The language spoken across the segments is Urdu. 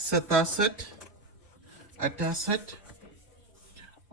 67, 68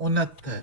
69,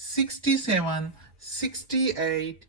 67, 68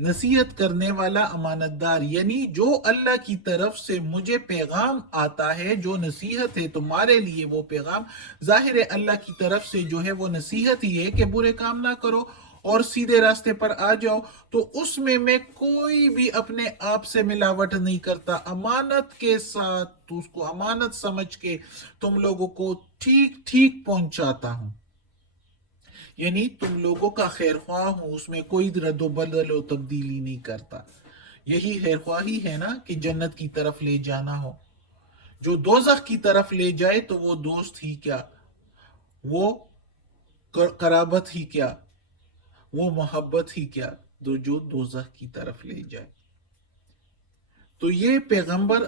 نصیحت کرنے والا امانت دار، یعنی جو اللہ کی طرف سے مجھے پیغام آتا ہے، جو نصیحت ہے تمہارے لیے، وہ پیغام ظاہر ہے اللہ کی طرف سے جو ہے وہ نصیحت ہی ہے کہ برے کام نہ کرو اور سیدھے راستے پر آ جاؤ. تو اس میں کوئی بھی اپنے آپ سے ملاوٹ نہیں کرتا، امانت کے ساتھ تو اس کو امانت سمجھ کے تم لوگوں کو ٹھیک ٹھیک پہنچاتا ہوں، یعنی تم لوگوں کا خیر خواہ ہوں، اس میں کوئی رد و بدل و تبدیلی نہیں کرتا. یہی خیر خواہی ہے نا کہ جنت کی طرف لے جانا ہو. جو دوزخ کی طرف لے جائے تو وہ دوست ہی کیا، وہ قرابت ہی کیا، وہ محبت ہی کیا، جو دوزخ کی طرف لے جائے. تو یہ پیغمبر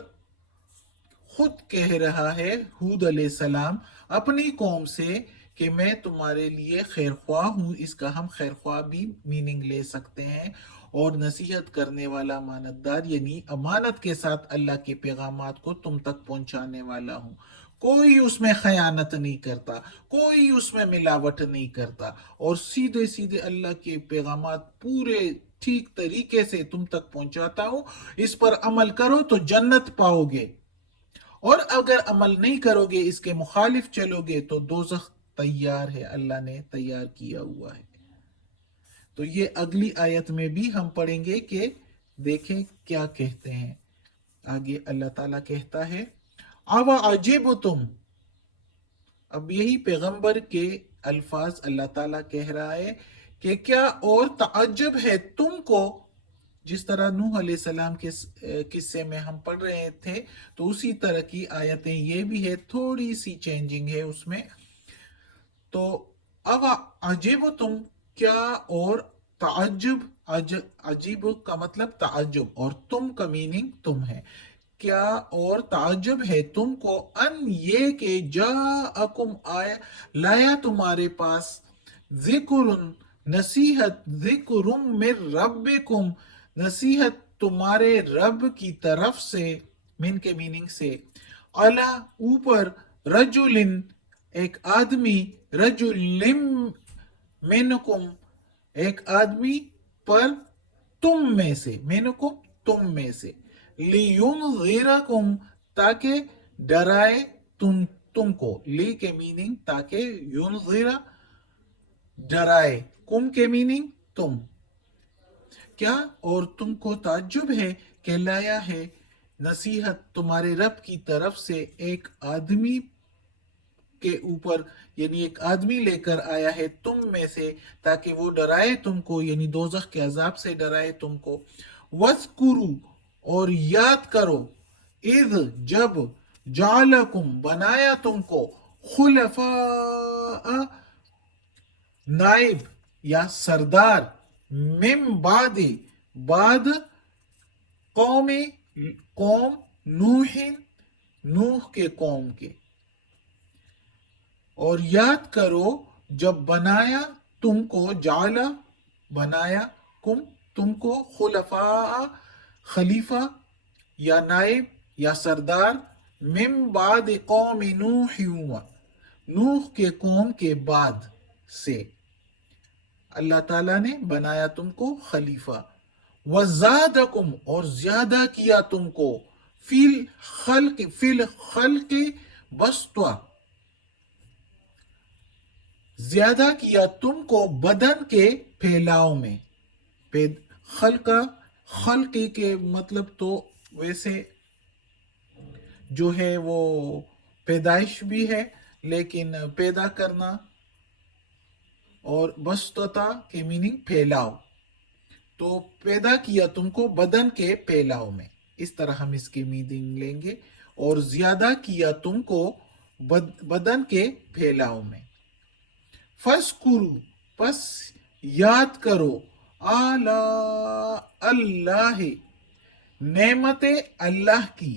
خود کہہ رہا ہے، ہود علیہ السلام، اپنی قوم سے کہ میں تمہارے لیے خیر خواہ ہوں. اس کا ہم خیر خواہ بھی میننگ لے سکتے ہیں، اور نصیحت کرنے والا امانت دار، یعنی امانت کے ساتھ اللہ کے پیغامات کو تم تک پہنچانے والا ہوں. کوئی اس میں خیانت نہیں کرتا، کوئی اس میں ملاوٹ نہیں کرتا، اور سیدھے سیدھے اللہ کے پیغامات پورے ٹھیک طریقے سے تم تک پہنچاتا ہوں. اس پر عمل کرو تو جنت پاؤ گے، اور اگر عمل نہیں کرو گے، اس کے مخالف چلو گے، تو دوزخ تیار ہے، اللہ نے تیار کیا ہوا ہے. تو یہ اگلی آیت میں بھی ہم پڑھیں گے کہ دیکھیں کیا کہتے ہیں. آگے اللہ تعالیٰ کہتا ہے، اَوَ عَجِبْتُمْ. اب یہی پیغمبر کے الفاظ اللہ تعالیٰ کہہ رہا ہے کہ کیا اور تعجب ہے تم کو. جس طرح نوح علیہ السلام کے قصے میں ہم پڑھ رہے تھے، تو اسی طرح کی آیتیں یہ بھی ہے، تھوڑی سی چینجنگ ہے اس میں. تو اب عجیب تم، کیا اور تعجب، عجیب کا مطلب تعجب، اور تم کا میننگ تم ہے. کیا اور تعجب ہے تم کو، ان یہ کہ جاءکم آیا، لایا تمہارے پاس، ذکر نصیحت، ذکر من ربکم، نصیحت تمہارے رب کی طرف سے، من کے میننگ سے، علی اوپر، رجل ایک آدمی، رجل منکم ایک آدمی پر، تم میں سے، منکم تم میں سے، لینذرکم تاکہ ڈرائے تم کو، لی کے میننگ تاکہ، ینذر ڈرائے، کم کے میننگ تم. کیا اور تم کو تعجب ہے کہ لایا ہے نصیحت تمہارے رب کی طرف سے ایک آدمی کے اوپر، یعنی ایک آدمی لے کر آیا ہے تم میں سے، تاکہ وہ ڈرائے تم کو، یعنی دوزخ کے عذاب سے ڈرائے تم کو. وَاذْكُرُوا اور یاد کرو، اذ جب، جعلکم بنایا تم کو، خلفاء نائب یا سردار، من بعد قوم نوح، نوح کے قوم کے. اور یاد کرو جب بنایا تم کو، جعل بنایا، تم کو، خلفاء خلیفہ یا نائب یا سردار، من بعد قوم نوح، نوح کے قوم کے بعد سے اللہ تعالیٰ نے بنایا تم کو خلیفہ. وزادکم اور زیادہ کیا تم کو، فی الخلق بسطہ، زیادہ کیا تم کو بدن کے پھیلاؤ میں. خلق کے مطلب تو ویسے جو ہے وہ پیدائش بھی ہے، لیکن پیدا کرنا، اور بسطتا کے میننگ پھیلاؤ. تو پیدا کیا تم کو بدن کے پھیلاؤ میں، اس طرح ہم اس کی میننگ لیں گے. اور زیادہ کیا تم کو بدن کے پھیلاؤ میں. فَاذْكُرُوا پس یاد کرو، آلاء اللہ نعمت اللہ کی.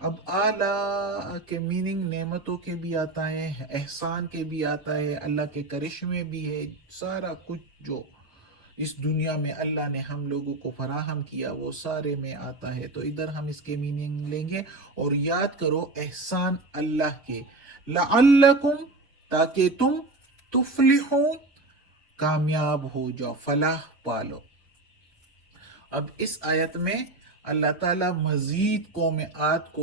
اب آلاء کے میننگ نعمتوں کے بھی آتا ہے، احسان کے بھی آتا ہے، اللہ کے کرشمے بھی ہے، سارا کچھ جو اس دنیا میں اللہ نے ہم لوگوں کو فراہم کیا وہ سارے میں آتا ہے. تو ادھر ہم اس کے میننگ لیں گے، اور یاد کرو احسان اللہ کے، لعلکم تاکہ تم، تفلحون کامیاب ہو جاؤ، فلاح پالو. اب اس آیت میں اللہ تعالیٰ مزید قوم عاد کو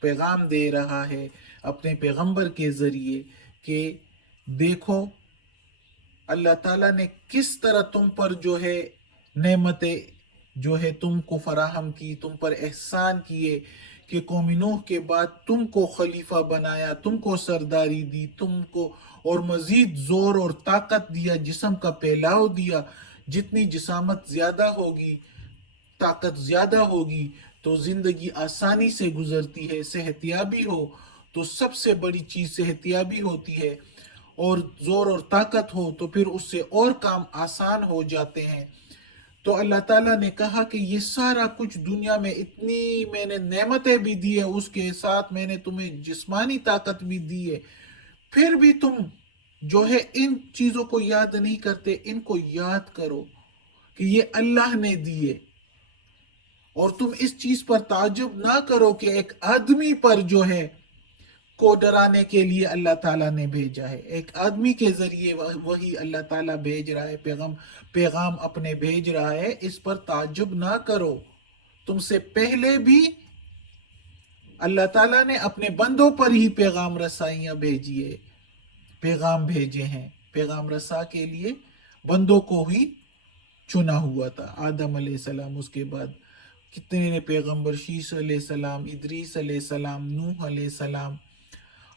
پیغام دے رہا ہے اپنے پیغمبر کے ذریعے کہ دیکھو اللہ تعالیٰ نے کس طرح تم پر جو ہے نعمتیں جو ہے تم کو فراہم کی، تم پر احسان کیے کہ قوم نوح کے بعد تم کو خلیفہ بنایا، تم کو سرداری دی، تم کو اور مزید زور اور طاقت دیا، جسم کا پھیلاؤ دیا۔ جتنی جسامت زیادہ ہوگی، طاقت زیادہ ہوگی تو زندگی آسانی سے گزرتی ہے، صحت یابی ہو تو سب سے بڑی چیز صحت یابی ہوتی ہے، اور زور اور طاقت ہو تو پھر اس سے اور کام آسان ہو جاتے ہیں۔ تو اللہ تعالیٰ نے کہا کہ یہ سارا کچھ دنیا میں اتنی میں نے نعمتیں بھی دی ہے، اس کے ساتھ میں نے تمہیں جسمانی طاقت بھی دی ہے، پھر بھی تم جو ہے ان چیزوں کو یاد نہیں کرتے۔ ان کو یاد کرو کہ یہ اللہ نے دیے، اور تم اس چیز پر تعجب نہ کرو کہ ایک آدمی پر جو ہے کو ڈرانے کے لیے اللہ تعالیٰ نے بھیجا ہے، ایک آدمی کے ذریعے وہی اللہ تعالیٰ بھیج رہا ہے، پیغام اپنے بھیج رہا ہے، اس پر تعجب نہ کرو۔ تم سے پہلے بھی اللہ تعالیٰ نے اپنے بندوں پر ہی پیغام رسائیاں بھیجی ہے، پیغام بھیجے ہیں، پیغام رسا کے لیے بندوں کو ہی چنا ہوا تھا۔ آدم علیہ السلام، اس کے بعد کتنے نے پیغمبر، شیس علیہ السلام، ادریس علیہ السلام، نوح علیہ السلام،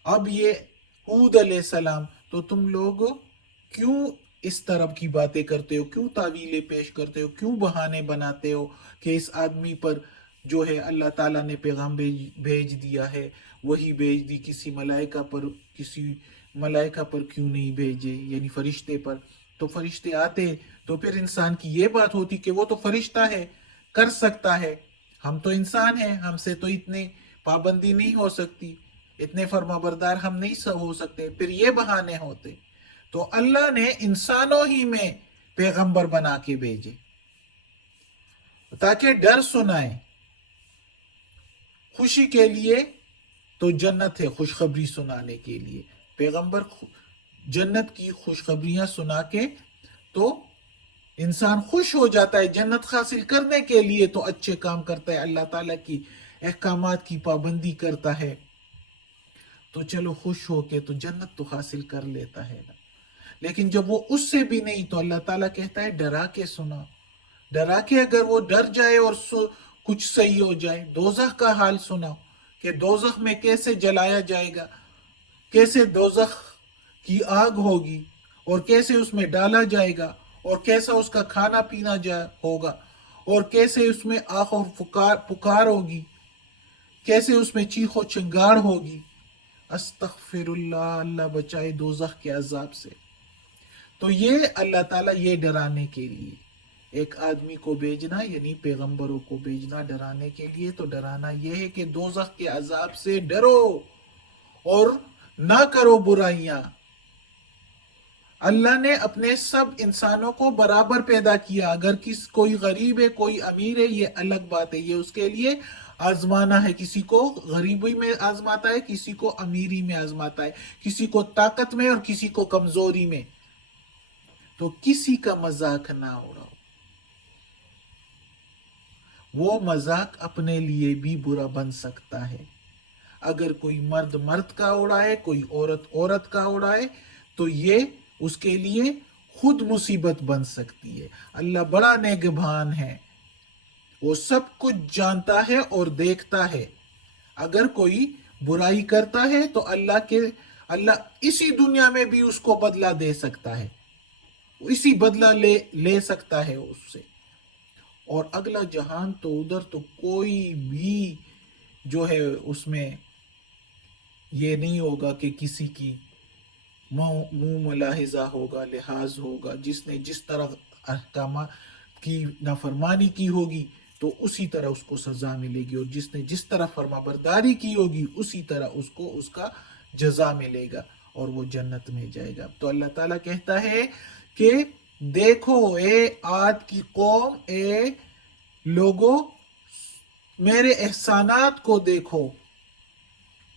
اب یہ ہود علیہ السلام۔ تو تم لوگ کیوں اس طرح کی باتیں کرتے ہو، کیوں تعویلیں پیش کرتے ہو، کیوں بہانے بناتے ہو کہ اس آدمی پر جو ہے اللہ تعالیٰ نے پیغام بھیج دیا ہے، وہی بھیج دی، کسی ملائکہ پر کیوں نہیں بھیجے، یعنی فرشتے پر؟ تو فرشتے آتے تو پھر انسان کی یہ بات ہوتی کہ وہ تو فرشتہ ہے، کر سکتا ہے، ہم تو انسان ہیں، ہم سے تو اتنے پابندی نہیں ہو سکتی، اتنے فرما بردار ہم نہیں ہو سکتے، پھر یہ بہانے ہوتے۔ تو اللہ نے انسانوں ہی میں پیغمبر بنا کے بھیجے تاکہ ڈر سنائے۔ خوشی کے لیے تو جنت ہے، خوشخبری سنانے کے لیے پیغمبر جنت کی خوشخبریاں سنا کے تو انسان خوش ہو جاتا ہے۔ جنت حاصل کرنے کے لیے تو اچھے کام کرتا ہے، اللہ تعالیٰ کی احکامات کی پابندی کرتا ہے، تو چلو خوش ہو کے تو جنت تو حاصل کر لیتا ہے نا۔ لیکن جب وہ اس سے بھی نہیں تو اللہ تعالیٰ کہتا ہے ڈرا کے سنا، ڈرا کے اگر وہ ڈر جائے اور کچھ صحیح ہو جائے۔ دوزخ کا حال سنا کہ دوزخ میں کیسے جلایا جائے گا، کیسے دوزخ کی آگ ہوگی، اور کیسے اس میں ڈالا جائے گا، اور کیسا اس کا کھانا پینا ہوگا، اور کیسے اس میں آہ اور پکار ہوگی، کیسے اس میں چیخ و چنگاڑ ہوگی۔ استغفر اللہ، اللہ بچائے دوزخ کے عذاب سے۔ تو یہ اللہ تعالیٰ یہ ڈرانے کے لیے ایک آدمی کو بھیجنا، یعنی پیغمبروں کو بھیجنا ڈرانے کے لیے، تو ڈرانا یہ ہے کہ دوزخ کے عذاب سے ڈرو اور نہ کرو برائیاں۔ اللہ نے اپنے سب انسانوں کو برابر پیدا کیا، اگر کوئی غریب ہے، کوئی امیر ہے، یہ الگ بات ہے، یہ اس کے لیے آزمانا ہے، کسی کو غریبی میں آزماتا ہے، کسی کو امیری میں آزماتا ہے، کسی کو طاقت میں اور کسی کو کمزوری میں۔ تو کسی کا مذاق نہ اڑاؤ، وہ مذاق اپنے لیے بھی برا بن سکتا ہے۔ اگر کوئی مرد کا اڑائے، کوئی عورت کا اڑائے، تو یہ اس کے لیے خود مصیبت بن سکتی ہے۔ اللہ بڑا نگہبان ہے، وہ سب کچھ جانتا ہے اور دیکھتا ہے۔ اگر کوئی برائی کرتا ہے تو اللہ اسی دنیا میں بھی اس کو بدلہ دے سکتا ہے، اسی بدلہ لے سکتا ہے اس سے، اور اگلا جہان تو ادھر تو کوئی بھی جو ہے اس میں یہ نہیں ہوگا کہ کسی کی منہ ملاحظہ ہوگا، لحاظ ہوگا۔ جس نے جس طرح احکامات کی نافرمانی کی ہوگی تو اسی طرح اس کو سزا ملے گی، اور جس نے جس طرح فرما برداری کی ہوگی اسی طرح اس کو اس کا جزا ملے گا، اور وہ جنت میں جائے گا۔ تو اللہ تعالیٰ کہتا ہے کہ دیکھو اے عاد کی قوم، اے لوگوں، میرے احسانات کو دیکھو،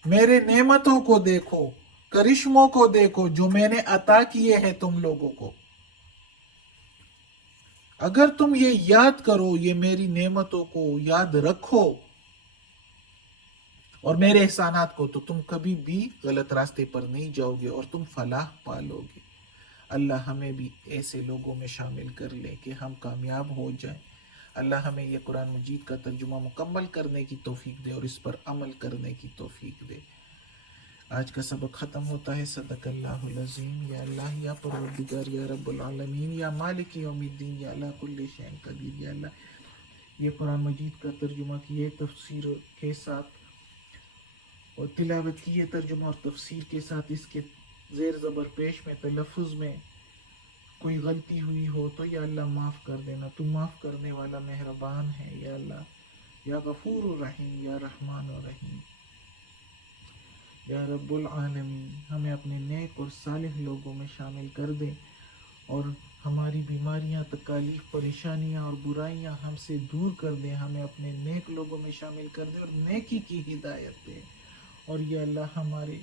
میرے نعمتوں کو دیکھو، کرشموں کو دیکھو جو میں نے عطا کیے ہیں تم لوگوں کو۔ اگر تم یہ یاد کرو، یہ میری نعمتوں کو یاد رکھو اور میرے احسانات کو، تو تم کبھی بھی غلط راستے پر نہیں جاؤ گے اور تم فلاح پالو گے۔ اللہ ہمیں بھی ایسے لوگوں میں شامل کر لے کہ ہم کامیاب ہو جائیں۔ اللہ ہمیں یہ قرآن مجید کا ترجمہ مکمل کرنے کی توفیق دے اور اس پر عمل کرنے کی توفیق دے۔ آج کا سبق ختم ہوتا ہے۔ صدق اللہ العظیم۔ یا اللہ، یا پروردگار، یا رب العالمین، یا مالک یوم الدین، یا اللہ کل شیء قدیر، یا اللہ یہ قرآن مجید کا ترجمہ کیے تفسیر کے ساتھ اور تلاوت کیے ترجمہ اور تفسیر کے ساتھ اس کے زیر زبر پیش میں تلفظ میں کوئی غلطی ہوئی ہو تو یا اللہ معاف کر دینا، تو معاف کرنے والا مہربان ہے یا اللہ، یا غفور الرحیم، یا رحمان الرحیم، یا رب العالمین۔ ہمیں اپنے نیک اور صالح لوگوں میں شامل کر دے اور ہماری بیماریاں، تکالیف، پریشانیاں اور برائیاں ہم سے دور کر دے، ہمیں اپنے نیک لوگوں میں شامل کر دے اور نیکی کی ہدایت دے، اور یہ اللہ ہمارے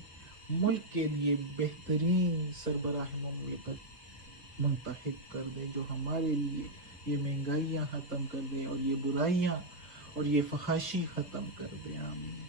ملک کے لیے بہترین سربراہ مملکت منتخب کر دے، جو ہمارے لیے یہ مہنگائیاں ختم کر دے اور یہ برائیاں اور یہ فحاشی ختم کر دے۔ آمین۔